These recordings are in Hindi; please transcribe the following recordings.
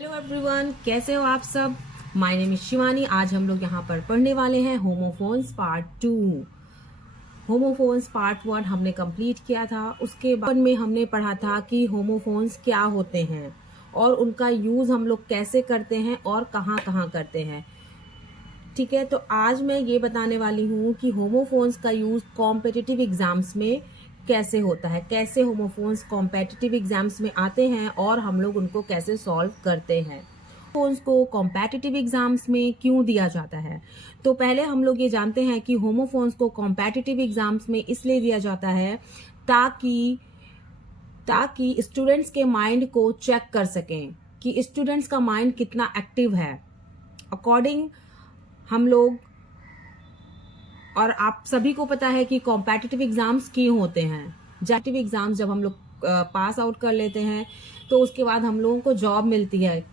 हेलो एवरीवन, कैसे हो आप सब। My name is Shivani. आज हम लोग यहाँ पर पढ़ने वाले हैं होमोफोन्स पार्ट 2। होमोफोन्स पार्ट 1 हमने कंप्लीट किया था। उसके बाद में हमने पढ़ा था कि होमोफोन्स क्या होते हैं और उनका यूज हम लोग कैसे करते हैं और कहाँ कहाँ करते हैं। ठीक है, तो आज मैं ये बताने वाली हूँ कि होमोफोन्स का यूज कॉम्पिटिटिव एग्जाम्स में कैसे होता है, कैसे होमोफोन्स कॉम्पिटिटिव एग्जाम्स में आते हैं और हम लोग उनको कैसे सॉल्व करते हैं। होमोफोन्स को कॉम्पिटिटिव एग्जाम्स में क्यों दिया जाता है, तो पहले हम लोग ये जानते हैं कि होमोफोन्स को कॉम्पिटिटिव एग्जाम्स में इसलिए दिया जाता है ताकि स्टूडेंट्स के माइंड को चेक कर सकें कि स्टूडेंट्स का माइंड कितना एक्टिव है। अकॉर्डिंग हम लोग, और आप सभी को पता है कि कॉम्पिटिटिव एग्जाम्स क्यों होते हैं। कॉम्पिटिटिव एग्जाम्स जब हम लोग पास आउट कर लेते हैं तो उसके बाद हम लोगों को जॉब मिलती है।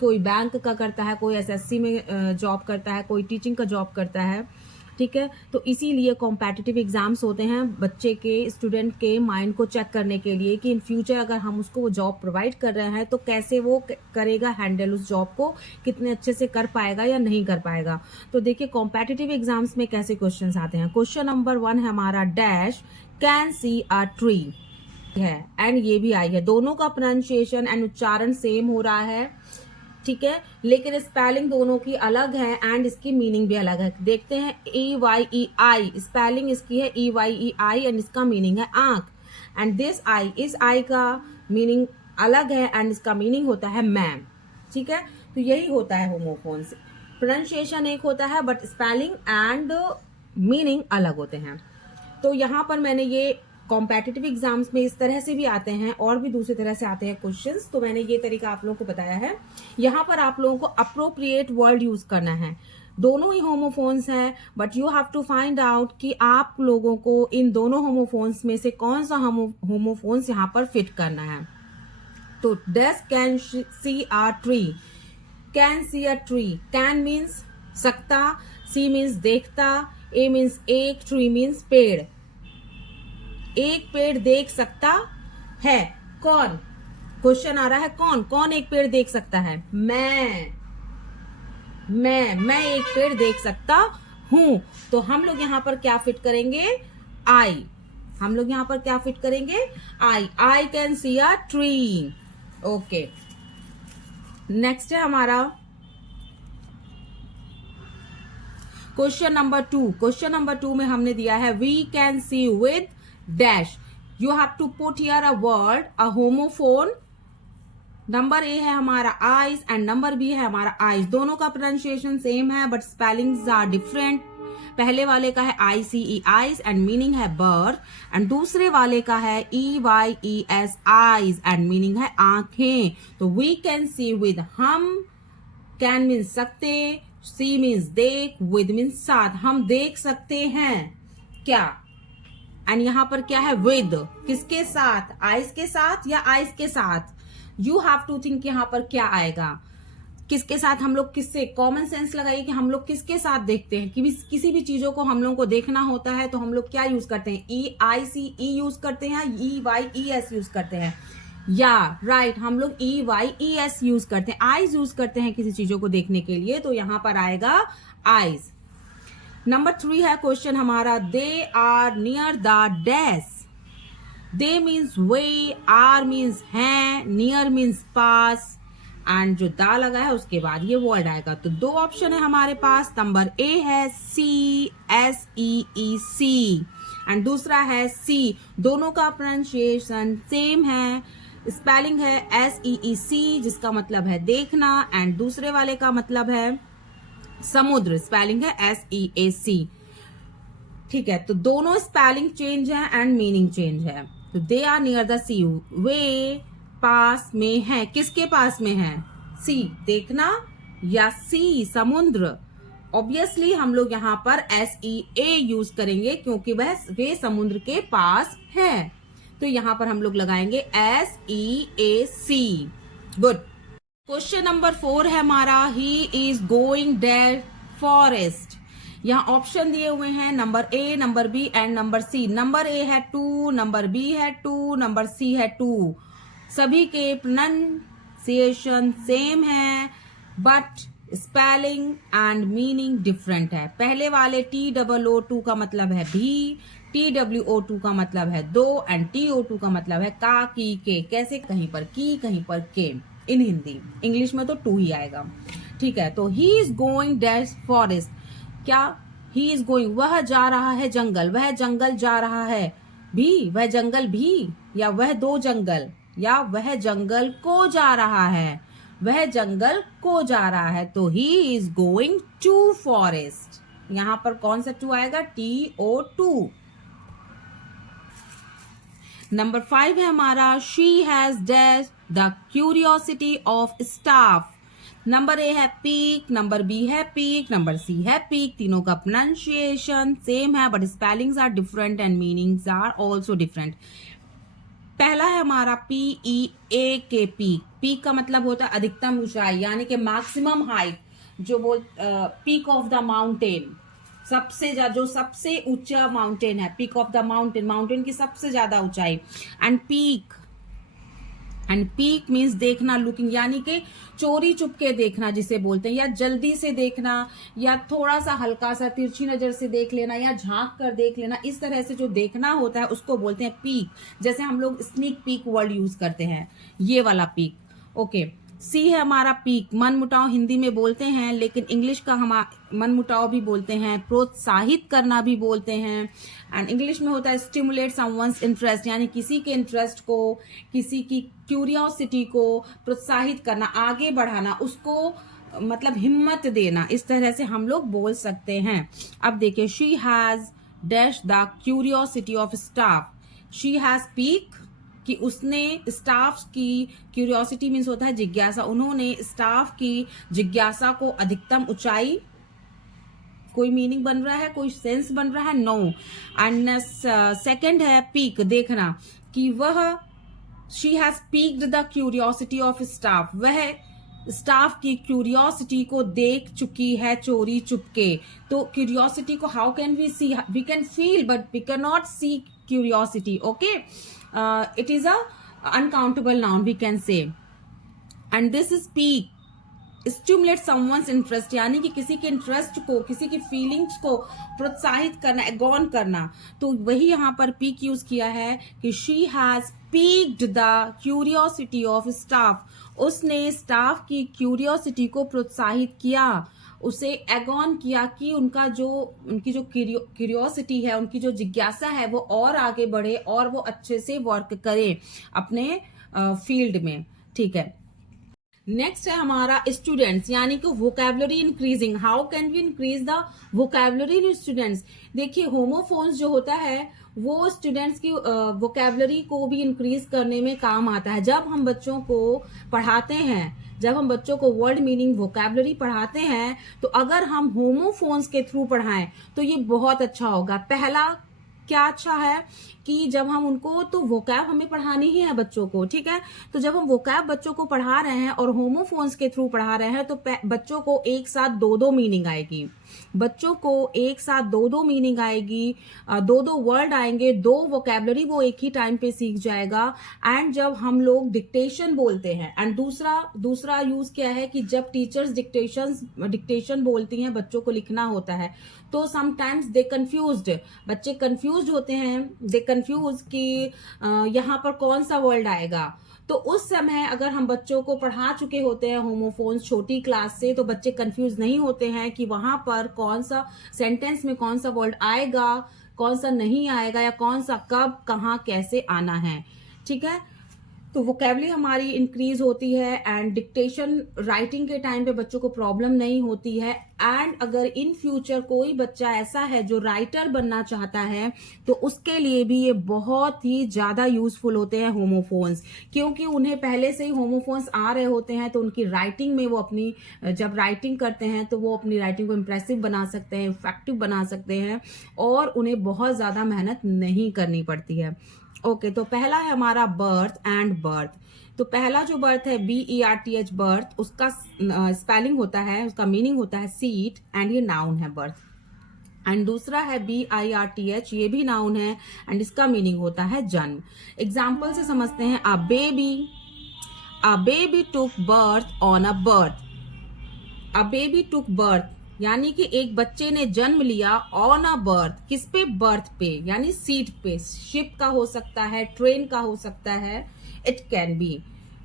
कोई बैंक का करता है, कोई एसएससी में जॉब करता है, कोई टीचिंग का जॉब करता है। ठीक है, तो इसीलिए कॉम्पिटिटिव एग्जाम्स होते हैं बच्चे के, स्टूडेंट के माइंड को चेक करने के लिए कि इन फ्यूचर अगर हम उसको वो जॉब प्रोवाइड कर रहे हैं तो कैसे वो करेगा हैंडल, उस जॉब को कितने अच्छे से कर पाएगा या नहीं कर पाएगा। तो देखिए कॉम्पिटिटिव एग्जाम्स में कैसे क्वेश्चंस आते हैं। क्वेश्चन नंबर 1 है हमारा, dash can see a tree है, एंड ये भी आई है। दोनों का प्रोनाउंसिएशन एंड उच्चारण सेम हो रहा है, ठीक है, लेकिन स्पेलिंग दोनों की अलग है एंड इसकी मीनिंग भी अलग है। देखते हैं, EYEI स्पेलिंग इसकी है EYEI एंड इसका मीनिंग है आंख। एंड दिस आई, इस आई का मीनिंग अलग है एंड इसका मीनिंग होता है मैम। ठीक है, तो यही होता है होमोफोन्स। प्रोनाउंसिएशन एक होता है बट स्पेलिंग एंड मीनिंग अलग होते हैं। तो यहाँ पर मैंने ये कॉम्पिटिटिव एग्जाम्स में इस तरह से भी आते हैं और भी दूसरी तरह से आते हैं क्वेश्चंस, तो मैंने ये तरीका आप लोगों को बताया है। यहाँ पर आप लोगों को अप्रोप्रिएट वर्ड यूज करना है। दोनों ही होमोफोन्स हैं but you have to find out कि आप लोगों को इन दोनों होमोफोन्स में से कौन सा होमोफोन्स यहाँ पर फिट करना है। तो dash can see a tree, can see a tree, can means सकता, सी मीन्स देखता, ए मीन्स एक, ट्री मीन्स पेड़। एक पेड़ देख सकता है कौन, क्वेश्चन आ रहा है कौन कौन एक पेड़ देख सकता है। मैं एक पेड़ देख सकता हूं। तो हम लोग यहां पर क्या फिट करेंगे, आई। हम लोग यहां पर क्या फिट करेंगे, I can see a tree. Okay, next है हमारा क्वेश्चन नंबर 2। क्वेश्चन नंबर 2 में हमने दिया है we can see with dash. You have to put here a word, a homophone. Number A है हमारा आईज एंड नंबर बी है हमारा आईज। दोनों का प्रोनाउंसिएशन सेम है बट स्पेलिंग्स आर डिफरेंट। पहले वाले का है ICE आईज एंड मीनिंग है बर्ड, एंड दूसरे वाले का है EYES आईज एंड मीनिंग है आंखें। तो वी कैन सी विद, हम, कैन मीन्स सकते, सी मीन्स देख, विद मीन्स साथ, हम देख सकते हैं क्या। एंड यहाँ पर क्या है, विद, किसके साथ, आइज के साथ या आइज के साथ। यू हैव टू थिंक यहाँ पर क्या आएगा, किसके साथ। हम लोग किससे, कॉमन सेंस लगाइए कि हम लोग किसके साथ देखते हैं। कि किसी भी चीजों को हम लोगों को देखना होता है तो हम लोग क्या यूज करते हैं, EICE यूज करते हैं, EYES यूज करते हैं, या राइट हम लोग EYES यूज करते हैं, आईज यूज करते हैं किसी चीजों को देखने के लिए। तो यहां पर आएगा आईज। नंबर 3 है क्वेश्चन हमारा, they are near the dash. They means वे, आर मीन्स है, नियर मीन्स पास, एंड जो दा लगा है उसके बाद ये वर्ड आएगा। तो 2 ऑप्शन है हमारे पास। नंबर ए है CSEEC एंड दूसरा है सी। दोनों का प्रोनाउंसिएशन सेम है, स्पेलिंग है SEEC जिसका मतलब है देखना, एंड दूसरे वाले का मतलब है समुद्र, स्पेलिंग है SEAC। ठीक है, तो दोनों स्पेलिंग चेंज है एंड मीनिंग चेंज है। तो दे आर नियर द सी, वे पास में है, किसके पास में है, सी देखना या सी समुद्र। ऑब्वियसली हम लोग यहाँ पर SEA यूज करेंगे क्योंकि वे समुद्र के पास है। तो यहाँ पर हम लोग लगाएंगे SEAC। गुड। क्वेश्चन नंबर 4 है हमारा, he is going there forest. यहाँ ऑप्शन दिए हुए हैं, number A, number B and number C. Number A है 2, नंबर बी है 2, नंबर सी है 2। सभी के प्रोनाउंसिएशन सेम है but spelling and meaning different है। पहले वाले TOO का मतलब है भी, TWO2 का मतलब है दो एंड TO2 का मतलब है का, की, के। कैसे? कहीं पर की, कहीं पर के इन हिंदी। इंग्लिश में तो टू ही आएगा। ठीक है, तो he is going dash forest. क्या? ही इज गोइंग, वह जा रहा है जंगल, वह जंगल जा रहा है भी, वह जंगल भी, या वह दो जंगल, या वह जंगल को जा रहा है, वह जंगल को जा रहा है। तो he is going to forest. यहां पर कौन सा टू आएगा? TO2। नंबर 5 है हमारा she has dash the curiosity of staff. Number A है पीक, नंबर बी है पीक, नंबर सी है पीक। तीनों का प्रोनाउंसिएशन सेम है but spellings are different and meanings are also different. पहला है हमारा PEAK, पीक। पीक का मतलब होता है अधिकतम ऊंचाई, यानी कि मैक्सिमम हाइट। जो पीक ऑफ द माउंटेन, सबसे ज्यादा, जो सबसे ऊंचा माउंटेन है, peak of the mountain, mountain की सबसे ज्यादा ऊंचाई। एंड पीक मीन्स देखना, लुकिंग, यानी कि चोरी चुपके देखना जिसे बोलते हैं, या जल्दी से देखना, या थोड़ा सा हल्का सा तिरछी नजर से देख लेना, या झांक कर देख लेना। इस तरह से जो देखना होता है उसको बोलते हैं पीक। जैसे हम लोग स्नीक पीक वर्ड यूज करते हैं, ये वाला पीक। ओके, सी है हमारा पीक। मन मुटाव हिंदी में बोलते हैं, लेकिन इंग्लिश का हम मन मुटाव भी बोलते हैं, प्रोत्साहित करना भी बोलते हैं। एंड इंग्लिश में होता है स्टिमुलेट समवन्स इंटरेस्ट, यानी किसी के इंटरेस्ट को, किसी की क्यूरियोसिटी को प्रोत्साहित करना, आगे बढ़ाना, उसको मतलब हिम्मत देना। इस तरह से हम लोग बोल सकते हैं। अब देखिए, she has dash the curiosity of staff. She has peak कि उसने स्टाफ की क्यूरियोसिटी मीन्स होता है जिज्ञासा, उन्होंने स्टाफ की जिज्ञासा को अधिकतम ऊंचाई। कोई मीनिंग बन रहा है, कोई सेंस बन रहा है? नो। एंड सेकंड है पीक, देखना, कि वह she has peeked the curiosity of staff, वह स्टाफ की क्यूरियोसिटी को देख चुकी है चोरी चुपके। तो क्यूरियोसिटी को how can we see? We can feel but we can not see curiosity. Okay, it is a uncountable noun we can say. And this is peak, stimulate someone's interest, यानी कि किसी के इंटरेस्ट को, किसी की फीलिंग्स को प्रोत्साहित करना, एगॉन करना। तो वही यहाँ पर पीक यूज किया है कि she has piqued the curiosity of staff, उसने स्टाफ की क्यूरियोसिटी को प्रोत्साहित किया, उसे एगॉन किया कि उनकी जो क्यूरियोसिटी है, उनकी जो जिज्ञासा है, वो और आगे बढ़े और वो अच्छे से वर्क करे अपने फील्ड में। ठीक है, नेक्स्ट है हमारा स्टूडेंट्स, यानी कि vocabulary increasing. How can we increase the vocabulary in students? देखिए, होमोफोन्स जो होता है वो स्टूडेंट्स की वोकैबुलरी को भी इंक्रीज करने में काम आता है। जब हम बच्चों को पढ़ाते हैं, जब हम बच्चों को वर्ड मीनिंग वोकैबुलरी पढ़ाते हैं, तो अगर हम होमोफोन्स के थ्रू पढ़ाएं तो ये बहुत अच्छा होगा। पहला क्या अच्छा है कि जब हम उनको, तो वोकैब हमें पढ़ानी ही है बच्चों को, ठीक है। तो जब हम वोकैब बच्चों को पढ़ा रहे हैं और होमोफोन्स के थ्रू पढ़ा रहे हैं, तो बच्चों को एक साथ दो मीनिंग आएगी, बच्चों को एक साथ दो मीनिंग आएगी, दो वर्ड आएंगे, दो वोकैबुलरी वो एक ही टाइम पे सीख जाएगा। एंड जब हम लोग डिक्टेशन बोलते हैं, एंड दूसरा यूज क्या है कि जब टीचर्स डिक्टेशन बोलती हैं, बच्चों को लिखना होता है, तो समटाइम्स दे कंफ्यूज्ड, बच्चे कंफ्यूज्ड होते हैं, दे कंफ्यूज कि यहाँ पर कौन सा वर्ड आएगा। तो उस समय अगर हम बच्चों को पढ़ा चुके होते हैं होमोफोन्स छोटी क्लास से, तो बच्चे कंफ्यूज नहीं होते हैं कि वहां पर कौन सा सेंटेंस में कौन सा वर्ड आएगा, कौन सा नहीं आएगा, या कौन सा कब कहाँ कैसे आना है। ठीक है, तो वोकैबुलरी हमारी इंक्रीज होती है एंड डिक्टेशन राइटिंग के टाइम पे बच्चों को प्रॉब्लम नहीं होती है। एंड अगर इन फ्यूचर कोई बच्चा ऐसा है जो राइटर बनना चाहता है, तो उसके लिए भी ये बहुत ही ज्यादा यूजफुल होते हैं होमोफोन्स, क्योंकि उन्हें पहले से ही होमोफोन्स आ रहे होते हैं। तो उनकी राइटिंग में वो अपनी, जब राइटिंग करते हैं तो वो अपनी राइटिंग को इम्प्रेसिव बना सकते हैं, इफेक्टिव बना सकते हैं, और उन्हें बहुत ज्यादा मेहनत नहीं करनी पड़ती है। ओके, तो पहला है हमारा बर्थ एंड बर्थ। तो पहला जो बर्थ है BERTH बर्थ, उसका स्पेलिंग होता है, उसका मीनिंग होता है सीट, एंड ये नाउन है बर्थ। एंड दूसरा है BIRTH, ये भी नाउन है एंड इसका मीनिंग होता है जन्म। एग्जाम्पल से समझते हैं, a baby, a baby took birth on a birth. A baby took birth यानी कि एक बच्चे ने जन्म लिया ऑन अ बर्थ, किस पे? बर्थ पे, यानी सीट पे। शिप का हो सकता है, ट्रेन का हो सकता है, it can be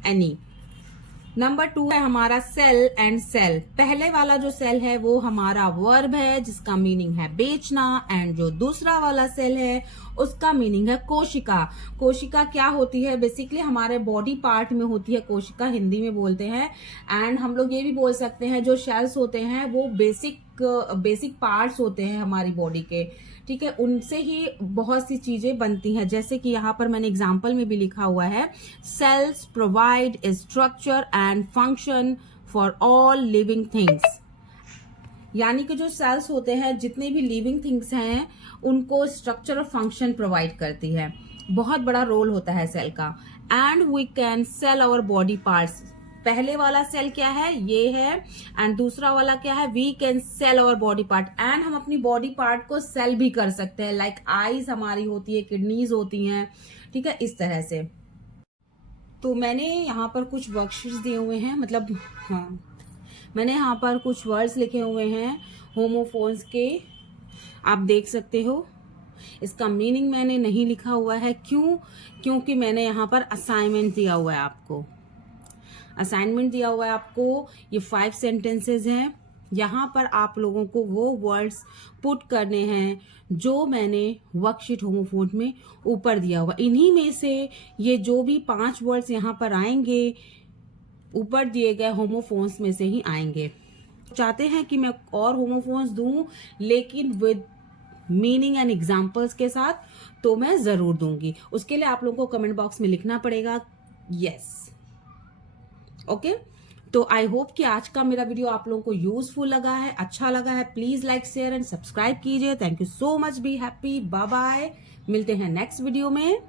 any. Number 2 है हमारा सेल एंड सेल। पहले वाला जो सेल है वो हमारा वर्ब है जिसका मीनिंग है बेचना, एंड जो दूसरा वाला सेल है उसका मीनिंग है कोशिका। कोशिका क्या होती है? बेसिकली हमारे बॉडी पार्ट में होती है कोशिका, हिंदी में बोलते हैं। एंड हम लोग ये भी बोल सकते हैं जो शेल्स होते हैं वो बेसिक पार्ट्स होते हैं हमारी बॉडी के, ठीक है, उनसे ही बहुत सी चीजें बनती हैं। जैसे कि यहाँ पर मैंने एग्जाम्पल में भी लिखा हुआ है, cells provide structure and function for all living things. यानी कि जो सेल्स होते हैं, जितने भी लिविंग थिंग्स हैं, उनको स्ट्रक्चर और फंक्शन प्रोवाइड करती है। बहुत बड़ा रोल होता है सेल का। And we can sell our body parts. पहले वाला सेल क्या है? ये है। एंड दूसरा वाला क्या है? We can sell our body part. And हम अपनी बॉडी पार्ट को सेल भी कर सकते हैं, लाइक आईज हमारी होती है, किडनीज होती हैं, ठीक है, इस तरह से। तो मैंने यहाँ पर कुछ वर्कशीट्स दिए हुए हैं, मतलब हाँ, मैंने यहाँ पर कुछ वर्ड्स लिखे हुए हैं होमोफोन्स के, आप देख सकते हो। इसका मीनिंग मैंने नहीं लिखा हुआ है, क्यों? क्योंकि मैंने यहाँ पर असाइनमेंट दिया हुआ है आपको। असाइनमेंट दिया हुआ है आपको, ये 5 सेंटेंसेस हैं। यहाँ पर आप लोगों को वो वर्ड्स पुट करने हैं जो मैंने वर्कशीट होमोफोन में ऊपर दिया हुआ। इन्हीं में से ये जो भी 5 वर्ड्स यहाँ पर आएंगे ऊपर दिए गए होमोफोन्स में से ही आएंगे। चाहते हैं कि मैं और होमोफोन्स दूं, लेकिन विद मीनिंग एंड एग्जाम्पल्स के साथ, तो मैं जरूर दूंगी। उसके लिए आप लोगों को कमेंट बॉक्स में लिखना पड़ेगा यस। ओके, तो आई होप कि आज का मेरा वीडियो आप लोगों को यूजफुल लगा है, अच्छा लगा है। Please like, share and subscribe कीजिए। Thank you so much. Be happy. Bye bye. मिलते हैं नेक्स्ट वीडियो में।